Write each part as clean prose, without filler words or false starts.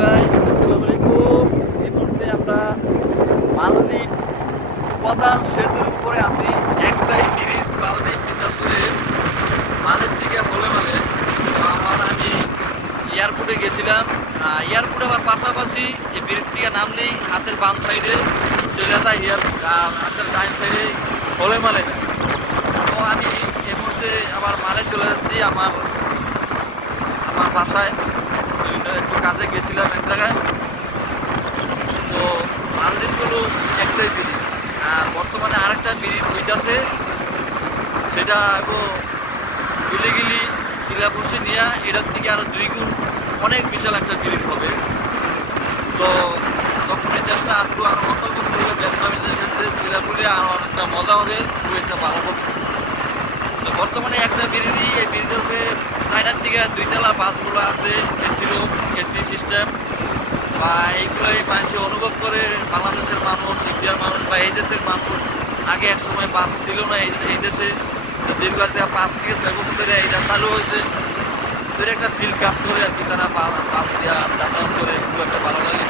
Guys, আসসালামু আলাইকুম। এই মুহূর্তে আমরা মালদ্বীপ প্রধান সেতুর উপরে আছি। একটাই ব্রিজ মালদ্বীপ, বিশেষ করে মালের থেকে বলে মানে আমি এয়ারপোর্টে গেছিলাম। এয়ারপোর্টে আবার পাশাপাশি এই ব্রিজ থেকে নামলেই হাতের বাম সাইডে চলে যায় এয়ারপোর্ট, আর হাতের ডাইন সাইডে হলে মালে যায়। তো আমি এই মুহূর্তে আবার মালে চলে যাচ্ছি আমার বাসায়। একটু কাজে গেছিলাম এক জায়গায়। তো মালদ্বীপগুলো একটাই ব্রিজ, আর বর্তমানে আরেকটা ব্রিজ হইতেছে, সেটা গিলি চিলাপুষি নিয়ে এটার থেকে আরো 2 গুণ অনেক বিশাল একটা ব্রিজ হবে। তো তখন এই দেশটা আরো অচল বছর হয়ে ব্যবসা বাণিজ্যের ক্ষেত্রে চিলাপুরে আরো অনেকটা মজা হবে, খুব একটা ভালো হবে। তো বর্তমানে একটা ব্রিজই, এই ব্রিজের উপরে চায়নার থেকে 2 তলা বাসগুলো আছে, এসি সিস্টেম, বা এইগুলোই মানুষ অনুভব করে। বাংলাদেশের মানুষ, ইন্ডিয়ার মানুষ বা এই দেশের মানুষ আগে এক সময় বাস ছিল না এই দেশে, দীর্ঘ 5 থেকে 6 বছর ধরে এটা চালু হয়েছে। ধরে একটা ফিল্ড কাজ করে আর কি, তারা বাস দিয়া যাতায়াত করে, খুব একটা ভালো লাগে।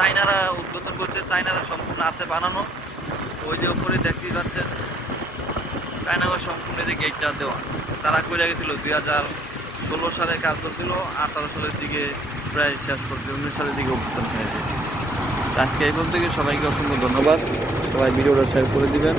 চায়নারা উদ্বোধন করছে, চায়নারা সম্পূর্ণ হাতে বানানো। ওই যে উপরে দেখতেই পাচ্ছেন, চায়নারা সম্পূর্ণ যে গেটটা দেওয়া, তারা করে গেছিল 2016 সালে কাজ করছিল, 18 সালের দিকে প্রায় শেষ করছে, 19 সালের দিকে উদ্বোধন হয়েছে। আজকে এই পর্যন্ত, সবাইকে অসংখ্য ধন্যবাদ। সবাই ভিডিওটা শেয়ার করে দিবেন।